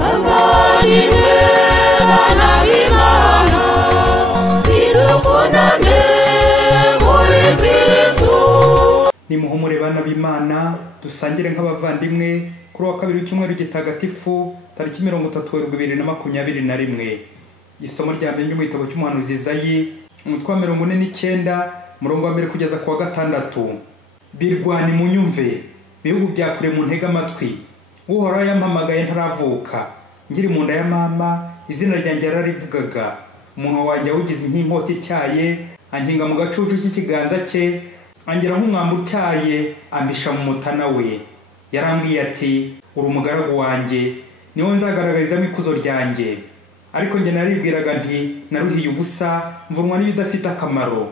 bavandimwe bana b'Imana nidukundane muri Kristo. Nimuhumure bana b'Imana dusangire nk'abavandimwe kuri wa kabiri w'icyumweru gitagatifu tariki 30/2021. Isomo rya mbere mu gitabo cy'umuhanuzi Izayi umutwe wa 49 murongo wa 1 kugeza ku wa 6. Birwani munyumve bihugu byakure mu ntega amatwi, Uhoraho yampamagaye ntaravuka, ngiri mu nda ya mama izina ryanjye yararivugaga. Umuntu wanjye awugize nk'inkota ityaye, ankinga mu gacucu cy'ikiganza cye, angira nk'umwambi utyaye, ambisha mu mutana we. Yarambwiye ati, uri umugaragu wanjye, niwo nzagaragarizamo ikuzo ryanjye. Ariko njye naribwiraga nti, naruhiye ubusa, mvunwa n'ibidafite akamaro.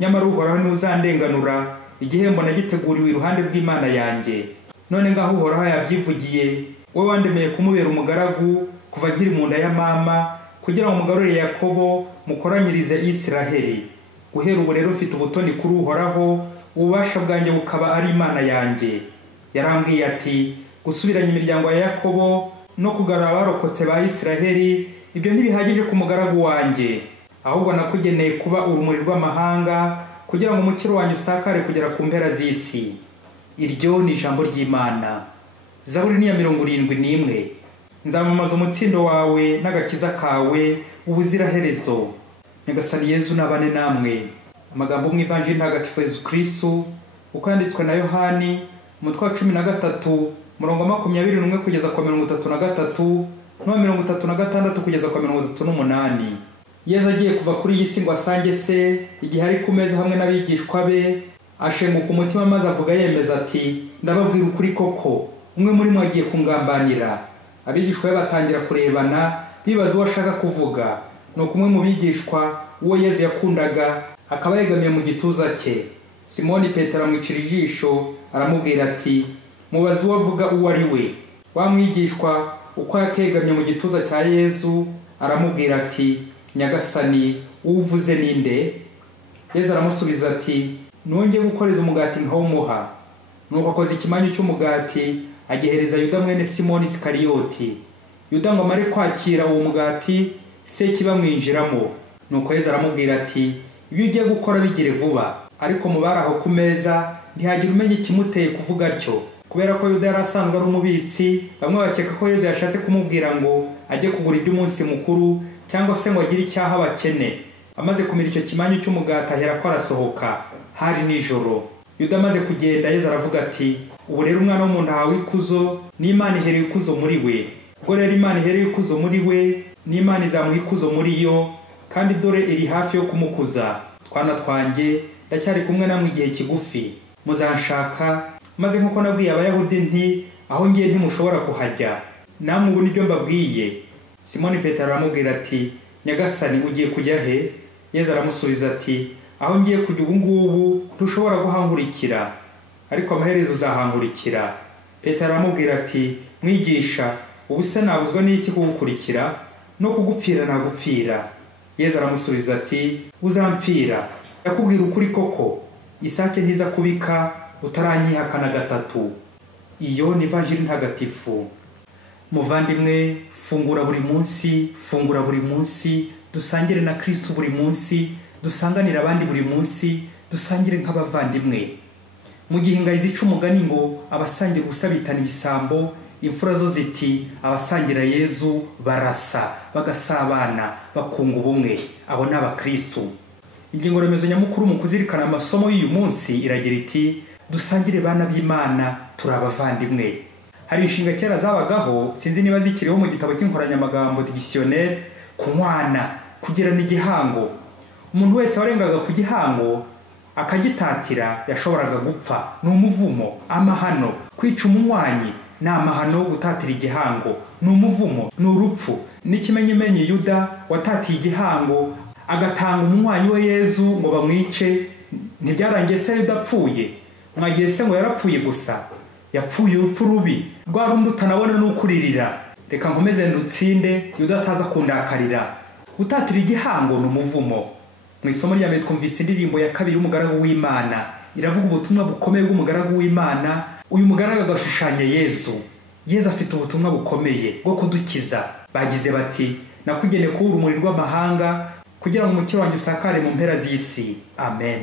Nyamara Uhoraho niwe uzandenganura, igihembo nagiteguriwe iruhande rw'Imana yanjye. None ngaho Uhoraho yabyivugiye, we wandemeye kumubera umugaragu kuva nkiri mu nda ya mama, kugira ngo mugarurire Yakobo mukoranyirize Isiraheli. Guhera ubu rero mfite ubutoni kuri Uhoraho, ububasha bwanjye bukaba ari Imana yanjye. Yarambwiye ati, gusubiranya imiryango ya Yakobo no kugarura abarokotse ba Isiraheli, ibyo ntibihagije ku mugaragu wanjye, ahubwo nakugeneye kuba urumuri rw'amahanga, kugira ngo umukiro wanyu usakare kugera ku mpera z'isi. Iryo ni ijambo ry'Imana. Zaburi ni ya 71. Nzamamaza umutsindo wawe n'agakiza kawe ubuziraherezo. Nyagasani Yezu nabane namwe. Amagambo mu Ivanjili ntagatifu Yezu Kristo uko yanditswe na Yohani umutwe wa 13 murongo 21 kugeza kwa 33 no 36 kugeza kwa 38. Yezu agiye kuva kuri iyi si ngo asange se, igihe ari ku meza hamwe n'abigishwa be, ashenguka umutima maze avuga yemeza ati, ndababwira ukuri koko, umwe muri mwe agiye kungambanira. Abigishwa be batangira kurebana bibaza uwo ashaka kuvuga. Nuko umwe mu bigishwa uwo Yezu yakundaga akaba yegamiye mu gituza cye. Simoni Petero amwicira ijisho aramubwira ati, mubaze uwo avuga uwo ari we. Wa mwigishwa uko yakegamye mu gituza cya Yezu aramubwira ati, Nyagasani uvuze ninde? Yezu aramusubiza ati, nongeye gukoreza umugati nkawumuha. Nuko akoze ikimanyu cy'umugati agihereza Yuda mwene Simoni Iskariyoti. Yuda ngo amare kwakira uwo mugati se kiba mwinjiramo. Nuko Yezu aramubwira ati, ibyo ugiye gukora bigire vuba. Ariko mubara aho ku meza ntihagira umenye ikimuteye kuvuga atyo, kubera ko Yuda yarasanzwe ari umubitsi. Bamwe bakeka ko Yezu yashatse kumubwira ngo ajye kugura iby'umunsi mukuru, cyangwa se ngo agire icyaha abakene. Amaze kumira icyo kimanyu cy'umugati ahera ko arasohoka. Hari nijoro. Yuda amaze kugenda, Yezu aravuga ati, ubu rero umwana w'umuntu ahawe ikuzo, n'Imana ihereye ikuzo muri we. Ubwo rero Imana ihereye ikuzo muri we, n'Imana izamuha ikuzo muri yo, kandi dore iri hafi yo kumukuza. Twana twanjye ndacyari kumwe namwe igihe kigufi, muzanshaka, maze nk'uko nabwiye Abayahudi nti, aho ngiye ntimushobora kuhajya. Namwe ubu nibyo mbabwiye. Simoni Petero aramubwira ati, Nyagasani ugiye kujya he? Yezu aramusubiza ati, aho ngiye kujya ubu ngubu ntushobora guhankurikira, ariko amaherezo uzahankurikira. Petero aramubwira ati, mwigisha, ubu se nabuzwa n'iki kugukurikira? No kugupfira nagupfira. Yezu aramusubiza ati, uzampfira. Yakubwira ukuri koko, isake ntiza kubika utaranyihakana gatatu. Iyo ni Ivanjili ntagatifu. Muvandimwe, fungura buri munsi, dusangire na Kristo buri munsi, dusanganira abandi buri munsi, dusangire nk'abavandimwe. Mu gihe ingayi zica umugani ngo abasangira ubusa bitana ibisambo, imfura zo ziti abasangira Yezu barasa, bagasabana, bakunga ubumwe. Abo ni abakristo. Ingingo remezo nyamukuru mu kuzirikana amasomo y'uyu munsi iragira iti, dusangire bana b'Imana turi abavandimwe. Hari inshinga kera zabagaho, sinzi niba zikiriho mu gitabo cy'inkoranyamagambo dictionnaire, kunywana, kugirana igihango. Umuntu wese warengaga ku gihango akagitatira yashoboraga gupfa. Ni umuvumo. Amahano, kwica umunywanyi ni amahano. Gutatira igihango ni umuvumo, ni urupfu. N'ikimenyimenyi Yuda watatiye igihango agatanga umunywanyi we Yezu ngo bamwice, ntibyarangiye se Yuda apfuye? Mwagiye se ngo yarapfuye gusa? Yapfuye urupfu rubi, rwa rundi utanabona n'ukuririra. Reka nkomeze ndutsinde Yuda ataza kundakarira. Gutatira igihango ni umuvumo. Mu isomo rya mbere twumvise indirimbo ya kabiri y'umugaragu w'Imana, iravuga ubutumwa bukomeye bw'umugaragu w'Imana. Uyu mugaragu agashushanya Yezu. Yesu afite ubutumwa bukomeye bwo kudukiza. Bagize bati, nakugeneye kuba urumuri rw'amahanga kugira ngo umucyo wanjye usakare mu mpera z'isi. Amen.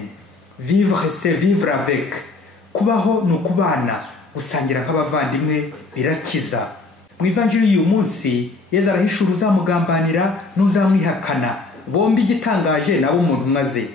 Vivre c'est vivre avec. Kubaho ni ukubana, gusangira nk'abavandimwe birakiza. Mu ivanjiri y'uyu munsi Yesu arahishura uzamugambanira n'uzamwihakana, bombi igitangaje nabo mu ntumwa ze.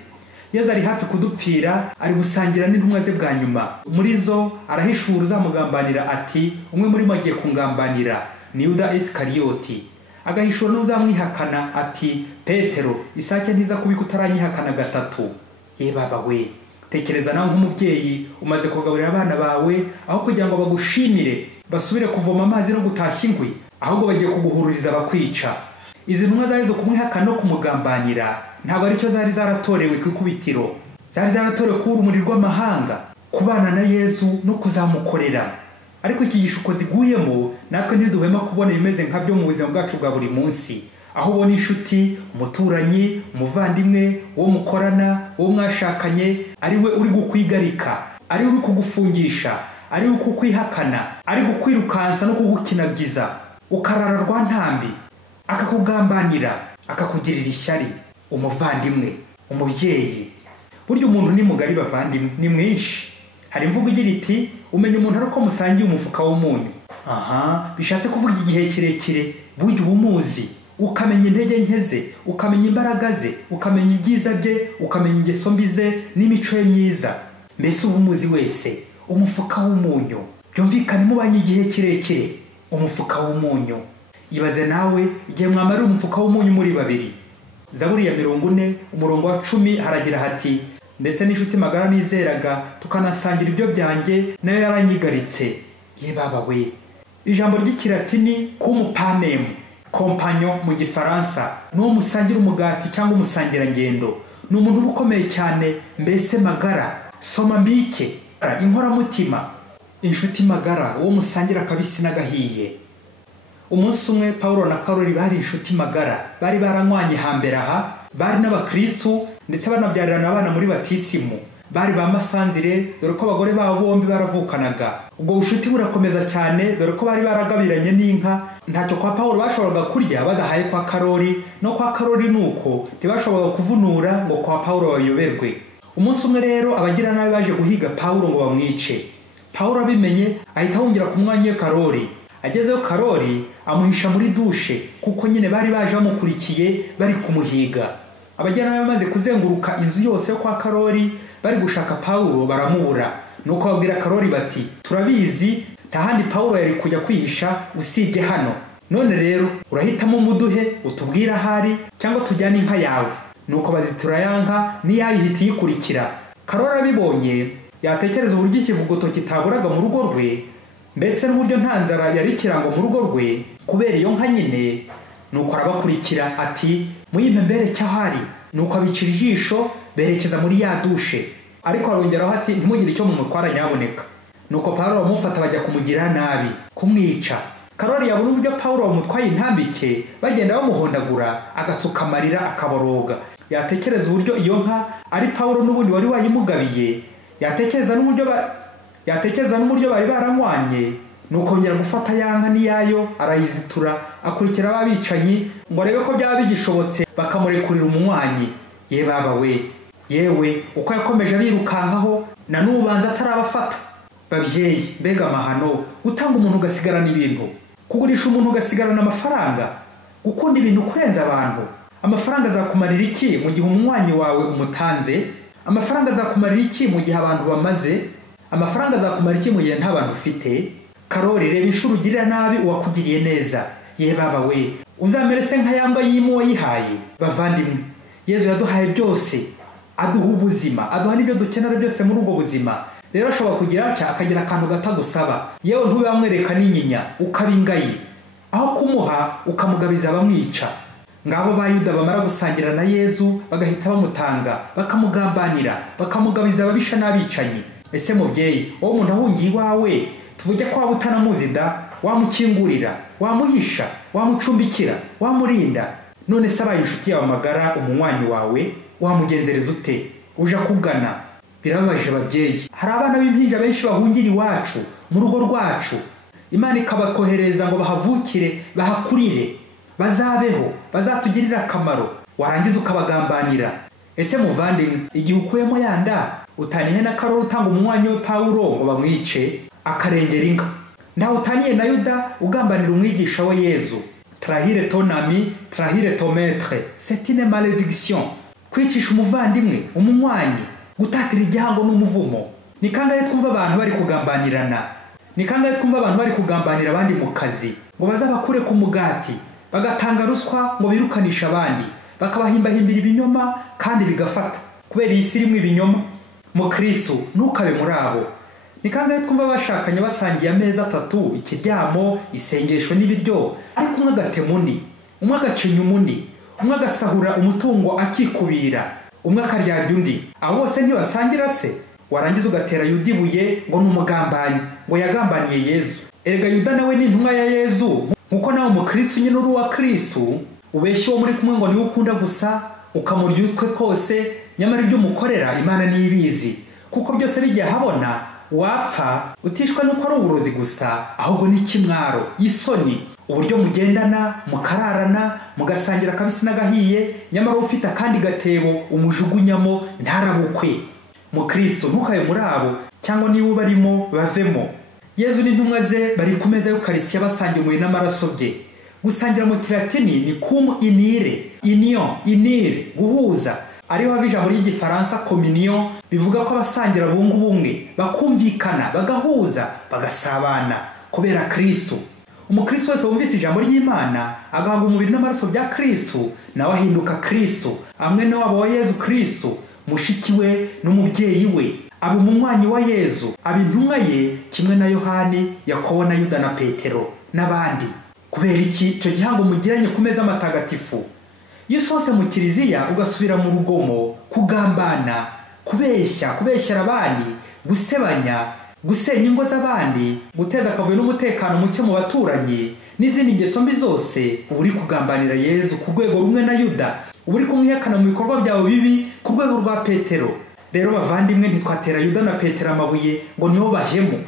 Yesu ari hafi kudupfira, ari gusangira n'intumwa ze bwa nyuma. Muri zo arahishura uzamugambanira ati, umwe muri bo agiye kungambanira, ni Yuda Isikariyoti. Agahishura n'uzamwihakana ati, Petero, isake ntiza kubika utaranyihakana gatatu. Ye baba we, tekereza nawe nk'umubyeyi umaze kugaburira abana bawe, aho kugira ngo bagushimire basubire kuvoma amazi no gutashya inkwi, ahubwo bagiye kuguhururiza bakwica. Izi ntumwa zari zo kumwihakana no kumugambanira ntabwo ari cyo zari zaratorewe ku ikubitiro. Zari zaratorewe kuba urumuri rw'amahanga, kubana na Yesu no kuzamukorera. Ariko iki gishuko ziguyemo natwe ntiduhema kubona ibimeze nkabyo mu buzima bwacu bwa buri munsi, aho ubona inshuti, umuturanyi, umuvandimwe, uwo mukorana, uwo mwashakanye ari we uri gukwigarika, ari uri kugufungisha, ari uri kukwihakana, ari gukwirukansa no kugukinagiza, ukarara rwa ntambi, akakugambanira, akakugirira ishyari. Umuvandimwe, umubyeyi, burya umuntu ni mugari bavandimwe, ni mwinshi. Hari imvugo igira iti, umenya umuntu ari uko musangiye umufuka w'umunyu. Bishatse kuvuga igihe kirekire burya ubumuzi, ukamenya intege nke ze, ukamenya imbaraga ze, ukamenya ibyiza bye, ukamenya ingeso mbi ze n'imico ye myiza. Mbese ubumuzi wese, umufuka w'umunyu. Byumvikane mubanye igihe kirekire, umufuka w'umunyu. Ibaze nawe igihe mwamara umufuka w'umunyu muri babiri. Zaburi ya 40 umurongo wa 10 haragira hati, ndetse n'inshuti magara nizeraga tukanasangira ibyo byanjye nayo yaranyigaritse. Ye baba we, ijambo ry'ikilatini kumupanem, compagnon mu gifaransa, n'uwo musangira umugati cyangwa umusangira ngendo. Ni umuntu ukomeye cyane, mbese magara, soma mbike, inkoramutima, inshuti magara, uwo musangira kabisi n'agahiye. Umunsi umwe Paulo na Karoli bari inshuti magara, bari baranywanye hambere aha, bari n'abakristo ndetse banabyarana abana muri batisimu. Bari bamasanzire dore ko abagore babo bombi baravukanaga. Ubwo bushuti burakomeza cyane dore ko bari baragabiranye n'inka. Ntacyo kwa Paulo bashoboraga kurya badahaye kwa Karoli, no kwa Karoli nuko ntibashoboraga kuvunura ngo kwa Paulo bayoberwe. Umunsi umwe rero abagira nabi baje guhiga Paulo ngo bamwice. Paulo abimenye ahita ahungira ku mwanya Karoli. Agezeyo Karoli amuhisha muri dushe kuko nyine bari baje bamukurikiye bari kumuhiga. Abagira nabi bamaze kuzenguruka inzu yose yo kwa Karoli bari gushaka Paulo baramubura. Nuko babwira Karoli bati, turabizi nta handi Paulo yari kujya kwihisha usibye hano. None rero urahitamo umuduhe utubwira ahari cyangwa tujyane inka yawe. Nuko bazitura yanka niyayihita yikurikira. Karoli abibonye yatekereza uburyo ikivuguto kitaburaga mu rugo rwe, mbese n'uburyo nta nzara yari kirango mu rugo rwe kubera iyo nka nyine. Nuko arabakurikira ati, muyimpe mbere cyahari. Nuko abicira ijisho berekeza muri ya dushe, ariko arongeraho ati, ntimugire icyo mumutwara nyaboneka. Nuko Paulo bamufata bajya kumugira nabi, kumwica. Karoli yabona uburyo Paulo bamutwaye intambike bagenda bamuhondagura, agasuka amarira akaboroga. Yatekereza uburyo iyo nka ari Paulo n'ubundi wari wayimugabiye. Yatekereza n'uburyo bari baranywanye. Nukongera gufata yanka niyayo arayizitura, akurikira ababicanyi ngo arebe ko byaba bigishobotse bakamurekurira umunywanyi. Ye baba we, yewe uko yakomeje birukankaho na nubanza atarabafata. Bavyeyi, mbega amahano, gutanga umuntu ugasigarana ibintu, kugurisha umuntu ugasigarana amafaranga, gukunda ibintu kurenza abantu. Amafaranga azakumarira iki mu gihe umunywanyi wawe umutanze? Amafaranga azakumarira iki mu gihe abantu bamaze? Amafaranga azakumarira iki mu gihe nta bantu ufite? Karoli, reba inshuro ugirira nabi uwakugiriye neza. Ye baba we, uzamere se nka yamba yimu wayihaye. Bavandimwe, Yesu yaduhaye byose, aduha ubuzima, aduha n'ibyo dukenera byose muri ubwo buzima. Rero ashobora kugira atya akagira akantu gatagusaba, yewe ntube wamwereka n'inyinya ukabingayi, aho kumuha ukamugabiza abamwica. Ngabo ba Yuda bamara gusangira na Yesu bagahita bamutanga, bakamugambanira, bakamugabiza ababisha n'abicanyi. Ese mubyeyi, wowe umuntu ahungiye iwawe, tuvuge ko waba utanamuzi da, wamukingurira, wamuhisha, wamucumbikira, wamurinda. None se abaye inshuti yawe magara umunywanyi wawe, wamugenzereza ute? Uja kugana. Birababaje babyeyi, hari abana b'impinja benshi bahungira iwacu mu rugo rwacu. Imana ikabakohereza ngo bahavukire, bahakurire, bazabeho, bazatugirira akamaro, warangiza ukabagambanira. Ese muvandimwe, igihe ukuyemo yanda utaniye na Karoli utanga umwanya wa Pawulo ngo bamwice akarengera inka? Ndaho utaniye na Yuda ugambanira umwigisha wa Yezu. Trahire ton ami, trahire ton maître, c'est une malédiction. Kwicisha umuvandimwe, umunywanyi, gutatira igihango n'umuvumo. Ni kangahe twumva abantu bari kugambanirana? Ni kangahe twumva abantu bari kugambanira abandi mu kazi ngo bazabakure ku mugati, bagatanga ruswa ngo birukanisha abandi, bakabahimbahimbira ibinyoma kandi bigafata kubera iyi siri mu ibinyoma. Mu Kristo ntukabe muri abo. Ni kangahe twumva bashakanye basangiye ameza atatu, ikiryamo, isengesho n'ibiryo, ariko umwe agatema undi, umwe agacinya undi, umwe agasahura umutungo akikubira, umwe akaryarya undi. Abo bose ntibasangira se? Warangiza ugatera Yuda ibuye ngo n'umugambanyi, ngo yagambaniye Yezu. Erega Yuda nawe ni intumwa ya Yezu, nkuko nawe mu Kristo nyine uri uwa Kristo. Ubeshye wo muri kumwe ngo niwe ukunda gusa, ukamurya utwe kose, nyamara ibyo umukorera Imana niyibizi. Kuko byose bigiye habona, wapfa utishwe nuko ari uburozi gusa, ahubwo n'ikimwaro, isoni, uburyo mugendana, mukararana, mugasangira kabisi n'agahiye, nyamara ufite akandi gatebo umujugunyamo ntarabukwe. Mu Kristo ntukabe muri abo, cyangwa niba ubarimo bavemo. Yezu n'intumwa ze bari ku meza y'Ukaristiya basangiye umubiri n'amaraso bye. Gusangira mu Kilatini ni cum unire, union, unire, guhuza. Ariho hava ijambo ry'Igifaransa communion, bivuga ko abasangira bunga ubumwe, bakumvikana, bagahuza, bagasabana kubera Kristo. Umukristo wese wumvise ijambo ry'Imana agahabwa umubiri n'amaraso bya Kristo, nawe ahinduka Kristo, amwe n'wabo wa Yezu Kristo, mushiki we n'umubyeyi we, aba umunywanyi wa Yezu, aba intumwa ye kimwe na Yohani, Yakobo na Yuda na Petero n'abandi. Kubera iki icyo gihango mugiranye ku meza amatagatifu? Iyo usohotse mu kiliziya ugasubira mu rugomo, kugambana, kubeshyera abandi, gusebanya, gusenya ingo z'abandi, guteza akavuyo n'umutekano muke mu baturanyi, n'izindi ngeso mbi zose, uri kugambanira Yezu ku rwego rumwe na Yuda, uri kumwihakana mu bikorwa byawe bibi ku rwego rwa Petero. Rero bavandimwe, ntitwatera Yuda na Petero amabuye ngo niho bahemu.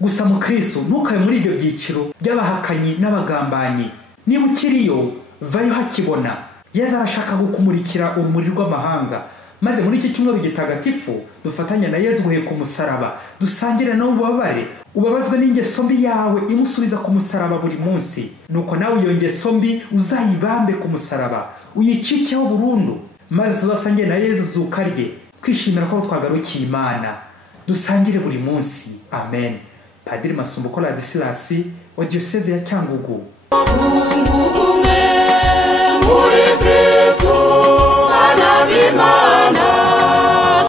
Gusa mu Kristo ntukabe muri ibyo byiciro by'abahakanyi n'abagambanyi. Niba ukiriyo, vayo hakibona. Yezu arashaka gukumurikira urumuri rw'amahanga. Maze muri iki cyumweru gitagatifu dufatanya na Yezu guheka umusaraba, dusangire nawe ubabare, ubabazwe n'ingeso mbi yawe imusubiza ku musaraba buri munsi. Nuko nawe iyo ngeso mbi uzayibambe ku musaraba, uyicikeho burundu, maze uzasangire na Yezu zuka rye, kwishimira ko twagarukiye Imana. Dusangire buri munsi. Amen. Padiri Masumbuko Ladislas wa Diocese ya Cyangugu.